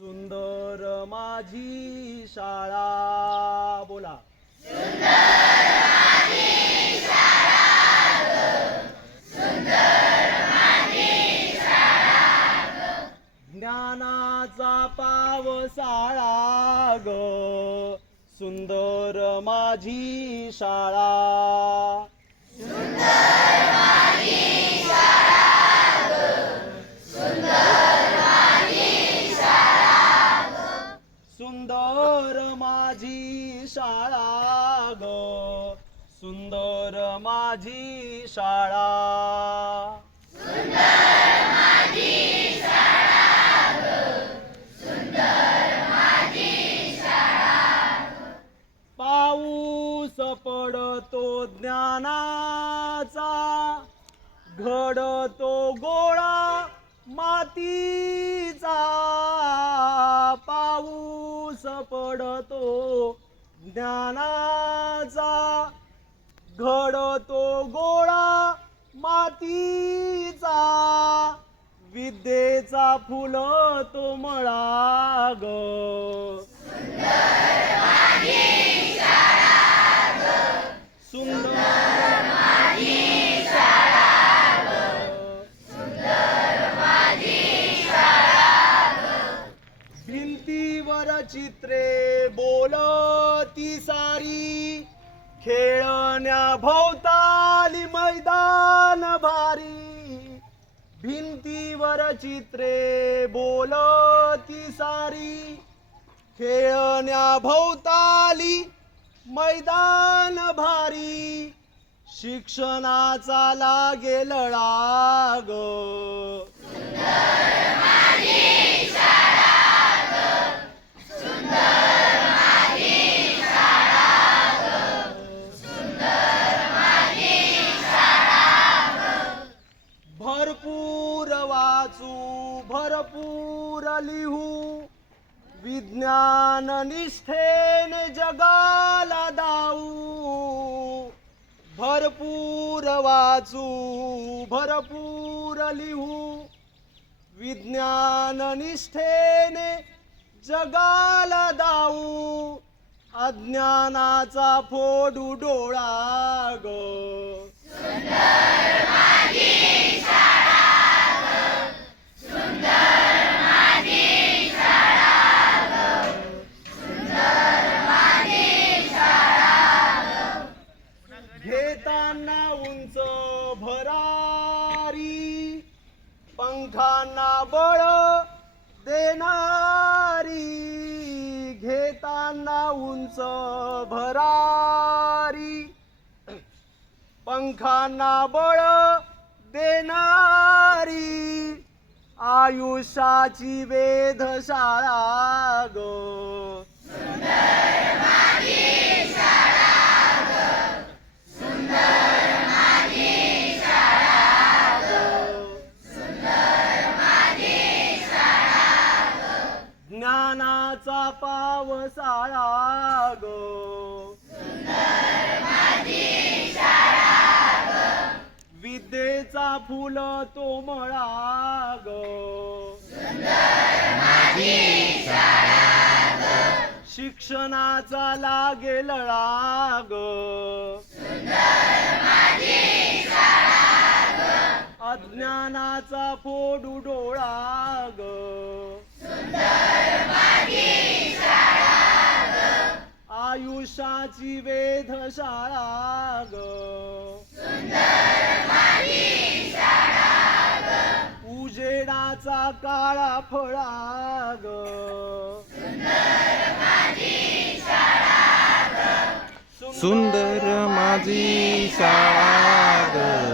सुंदर माझी शाळा बोला. ज्ञानाचा पावसाळा ग. सुंदर माझी शाळा. सुंदर माझी शाळा. पाऊस पडतो ज्ञानाचा घडतो गोळा मातीचा. पाऊस पडतो ज्ञानाचा घडतो गोळा मातीचा. विद्येचा फुल तो मळा ग सुंदर भिंतीवर चित्रे बोलती सारी. खेळण्या भोवताली मैदान भारी. भिंतीवर चित्रे बोलती सारी. खेळण्या भोवताली मैदान भारी. शिक्षणाचा लागेल राग भरपूर वाचू भरपूर लिहू. विज्ञान निष्ठेन जगाला दाऊ. भरपूर वाचू भरपूर लिहू. विज्ञान निष्ठेने जगाला दाऊ. अज्ञानाचा फोडू डोळा ग. घेताना उंच भरारी पंखांना बळ देणारी. घेताना उंच भरारी पंखांना बळ देणारी. आयुष्याची वेधशाळा गो. ज्ञानाचा पावसाळा ग. फुल तो मळा ग शिक्षणाचा लागेल राग अज्ञानाचा फोडू डोळा ग आयुष्याची वेधशाळा ग. उजेडाचा काळा फळा ग. सुंदर माझी शाळा ग.